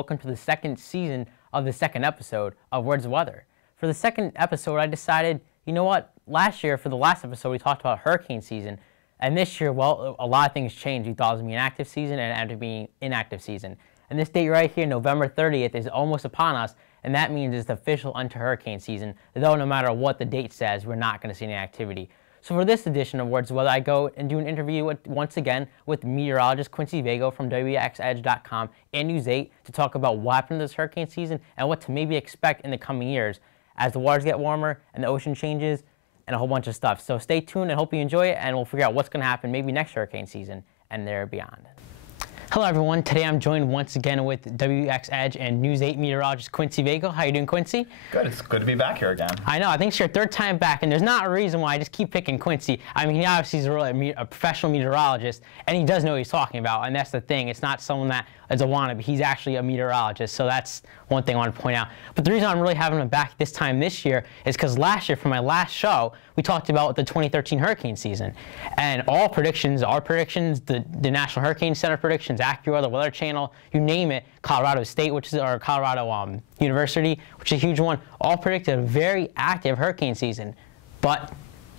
welcome to the second season of the second episode of Words of Weather. For the second episode, I decided, you know what, last year, for the last episode, we talked about hurricane season, and this year, well, a lot of things changed. We thought it was going to be an active season, and it ended up being inactive season. And this date right here, November 30th, is almost upon us, and that means it's the official hurricane season, though no matter what the date says, we're not going to see any activity. So for this edition of Words of Weather, I go and do an interview once again with meteorologist Quincy Vagell from WXedge.com and News 8 to talk about what happened this hurricane season and what to maybe expect in the coming years as the waters get warmer and the ocean changes and a whole bunch of stuff. So stay tuned and hope you enjoy it, and we'll figure out what's going to happen maybe next hurricane season and there beyond. Hello everyone, today I'm joined once again with WXedge and News 8 meteorologist Quincy Vagell. How you doing, Quincy? Good, it's good to be back here again. I know, I think it's your third time back, and there's not a reason why I just keep picking Quincy. I mean, he obviously is a professional meteorologist, and he does know what he's talking about, and that's the thing. It's not someone that is a wannabe. He's actually a meteorologist, so that's one thing I want to point out. But the reason I'm really having him back this year is because last year, for my last show, we talked about the 2013 hurricane season, and all predictions, our predictions, the National Hurricane Center predictions, AccuWeather, the Weather Channel, you name it, Colorado State, which is our Colorado University, which is a huge one, all predicted a very active hurricane season, but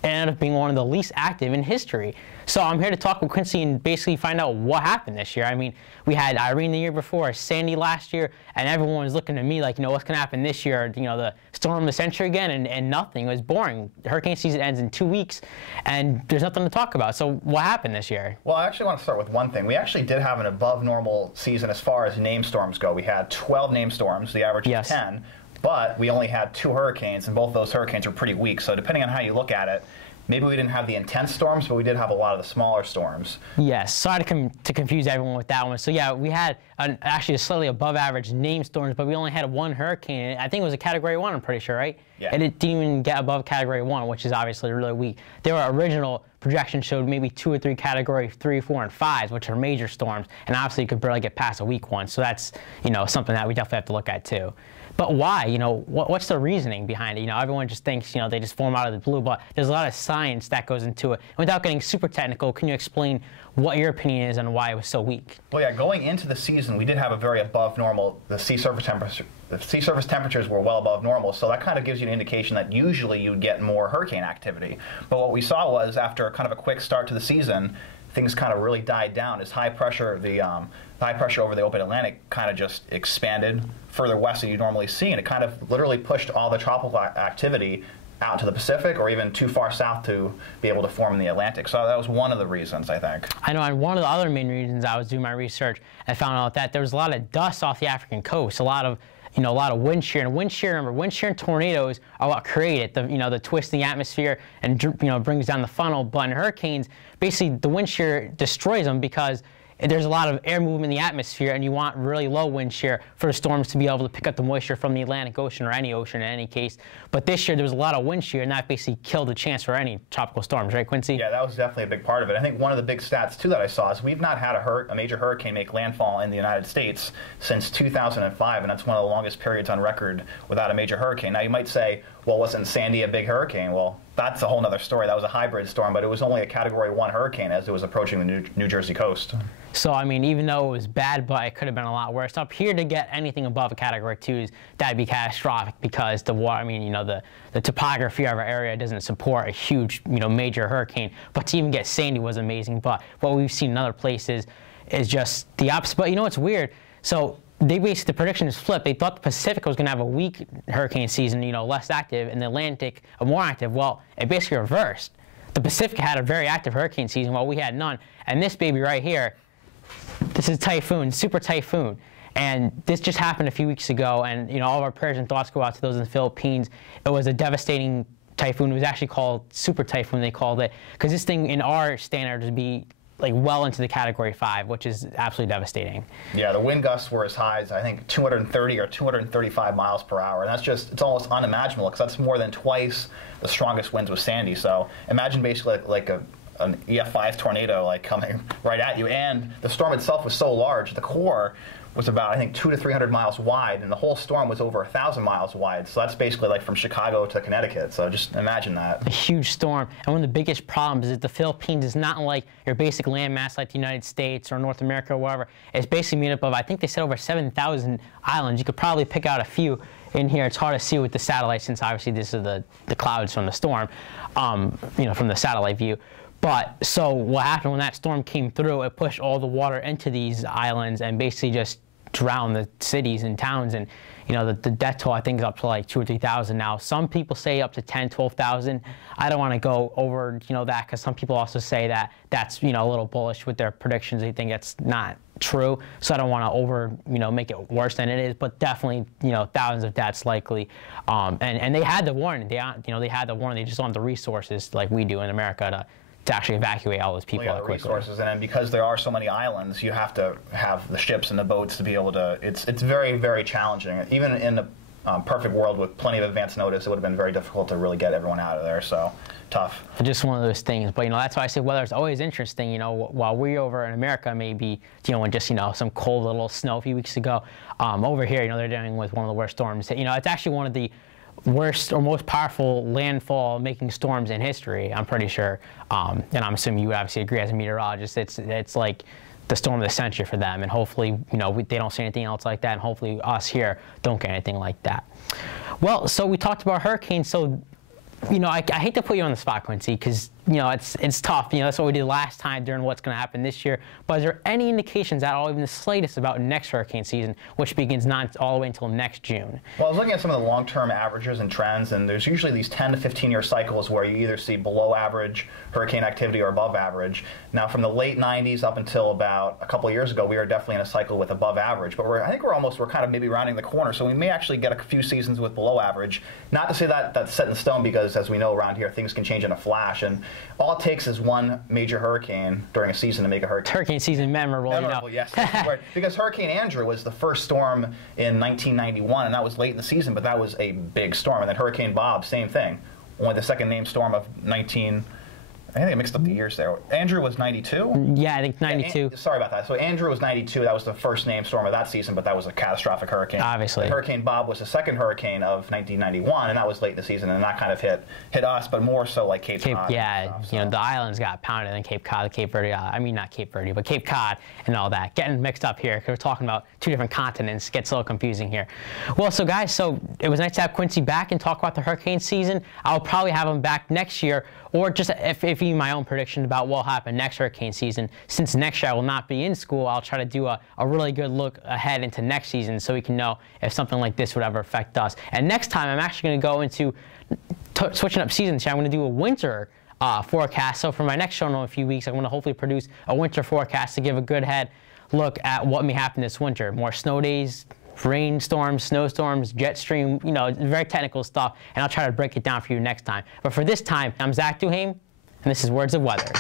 it ended up being one of the least active in history. So I'm here to talk with Quincy and basically find out what happened this year. I mean, we had Irene the year before, Sandy last year, and everyone was looking at me like, you know, what's going to happen this year? You know, the storm of the century again, and nothing. It was boring. The hurricane season ends in 2 weeks, and there's nothing to talk about. So what happened this year? Well, I actually want to start with one thing. We actually did have an above normal season as far as named storms go. We had 12 named storms, the average was 10, but we only had 2 hurricanes, and both those hurricanes were pretty weak. So depending on how you look at it, maybe we didn't have the intense storms, but we did have a lot of the smaller storms. Yes, sorry to confuse everyone with that one. So yeah, we had actually a slightly above average named storms, but we only had one hurricane. I think it was a Category 1, I'm pretty sure, right? Yeah. And it didn't even get above Category 1, which is obviously really weak. Their original projections showed maybe 2 or 3 Category 3, 4, and 5s, which are major storms, and obviously you could barely get past a weak one. So that's, you know, something that we definitely have to look at too. But why? You know, what's the reasoning behind it? You know, everyone just thinks, you know, they just form out of the blue, but there's a lot of science that goes into it. And without getting super technical, can you explain what your opinion is on why it was so weak? Well, yeah, going into the season, we did have a very above normal, the sea surface temperatures were well above normal, so that kind of gives you an indication that usually you'd get more hurricane activity. But what we saw was, after kind of a quick start to the season, things kind of really died down as high pressure, the high pressure over the open Atlantic kind of just expanded further west than you normally see, and it kind of literally pushed all the tropical activity out to the Pacific or even too far south to be able to form in the Atlantic. So that was one of the reasons, I think. I know, and one of the other main reasons I was doing my research, I found out that there was a lot of dust off the African coast, a lot of wind shear. And wind shear, remember, wind shear and tornadoes are what create it, the twisting atmosphere and, brings down the funnel. But in hurricanes, basically the wind shear destroys them because there's a lot of air movement in the atmosphere, and you want really low wind shear for the storms to be able to pick up the moisture from the Atlantic Ocean or any ocean in any case. But this year there was a lot of wind shear, and that basically killed the chance for any tropical storms, right, Quincy? Yeah, that was definitely a big part of it. I think one of the big stats too that I saw is we've not had a major hurricane make landfall in the United States since 2005, and that's one of the longest periods on record without a major hurricane. Now you might say, well, wasn't Sandy a big hurricane? Well, that's a whole other story. That was a hybrid storm, but it was only a Category 1 hurricane as it was approaching the New Jersey coast. So, I mean, even though it was bad, but it could have been a lot worse. Up here, to get anything above a Category 2, that'd be catastrophic because the water, the topography of our area doesn't support a huge, major hurricane. But to even get Sandy was amazing. But what we've seen in other places is just the opposite. But you know what's weird? So they basically, the prediction is flipped. They thought the Pacific was going to have a weak hurricane season, less active, and the Atlantic a more active. Well, it basically reversed. The Pacific had a very active hurricane season while we had none. And this baby right here, this is typhoon, super typhoon. And this just happened a few weeks ago, and all of our prayers and thoughts go out to those in the Philippines. It was a devastating typhoon. It was actually called super typhoon, they called it, because this thing in our standards would be like well into the Category 5, which is absolutely devastating. Yeah, the wind gusts were as high as, I think, 230 or 235 miles per hour. And that's just, it's almost unimaginable because that's more than twice the strongest winds with Sandy. So imagine basically like an EF5 tornado like coming right at you. And the storm itself was so large, the core was about, I think, 200 to 300 miles wide, and the whole storm was over 1,000 miles wide. So that's basically like from Chicago to Connecticut. So just imagine that. A huge storm. And one of the biggest problems is that the Philippines is not like your basic landmass like the United States or North America or wherever. It's basically made up of, I think they said, over 7,000 islands. You could probably pick out a few in here. It's hard to see with the satellite since obviously this is the clouds from the storm, you know, from the satellite view. But so what happened when that storm came through, it pushed all the water into these islands and basically just drowned the cities and towns. And you know, the death toll I think is up to like 2,000 or 3,000 now. Some people say up to 10,000, 12,000. I don't want to go over, you know, that, because some people also say that that's, you know, a little bullish with their predictions. They think it's not true. So I don't want to over, you know, make it worse than it is. But definitely, you know, thousands of deaths likely. And they had the warning. They, you know, they had the warning. They just don't have the resources like we do in America to actually evacuate all those people. Well, yeah, the resources, and then because there are so many islands, you have to have the ships and the boats to be able to. It's very, very challenging. Even in the perfect world with plenty of advance notice, it would have been very difficult to really get everyone out of there. So tough. Just one of those things. But you know, that's why I say weather is always interesting. You know, while we over in America maybe dealing with just, you know, some cold little snow a few weeks ago, over here, you know, they're dealing with one of the worst storms. You know, it's actually one of the worst or most powerful landfall making storms in history, I'm pretty sure. And I'm assuming you would obviously agree as a meteorologist. It's like the storm of the century for them, and hopefully, you know, they don't see anything else like that, and hopefully us here don't get anything like that. Well, so we talked about hurricanes. So, you know, I hate to put you on the spot, Quincy, because, you know, it's tough. You know, that's what we did last time during what's going to happen this year. But is there any indications at all, even the slightest, about next hurricane season, which begins not all the way until next June? Well, I was looking at some of the long-term averages and trends, and there's usually these 10 to 15-year cycles where you either see below average hurricane activity or above average. Now, from the late 90s up until about a couple of years ago, we were definitely in a cycle with above average. But I think we're kind of maybe rounding the corner, so we may actually get a few seasons with below average. Not to say that that's set in stone, because as we know around here, things can change in a flash, and all it takes is one major hurricane during a season to make a hurricane. Hurricane season memorable, you know. Yes. Because Hurricane Andrew was the first storm in 1991, and that was late in the season, but that was a big storm. And then Hurricane Bob, same thing, only the second named storm of I think I mixed up the years there. Andrew was 92? Yeah, I think 92. Sorry about that. So Andrew was 92. That was the first named storm of that season, but that was a catastrophic hurricane. Obviously. And Hurricane Bob was the second hurricane of 1991, and that was late in the season, and that kind of hit us, but more so like Cape Cod. Yeah, stuff, so. You know, the islands got pounded in Cape Cod, Cape Verde. I mean, not Cape Verde, but Cape Cod and all that. Getting mixed up here, because we're talking about two different continents. It gets a little confusing here. Well, so guys, so it was nice to have Quincy back and talk about the hurricane season. I'll probably have him back next year, or just if you my own prediction about what will happen next hurricane season. Since next year I will not be in school, I'll try to do a really good look ahead into next season so we can know if something like this would ever affect us. And next time I'm actually going to go into switching up seasons here. I'm going to do a winter forecast. So for my next show in a few weeks, I'm going to hopefully produce a winter forecast to give a good head look at what may happen this winter. More snow days, rainstorms, snowstorms, jet stream, you know, very technical stuff, and I'll try to break it down for you next time. But for this time, I'm Zach Duhame, and this is Words of Weather.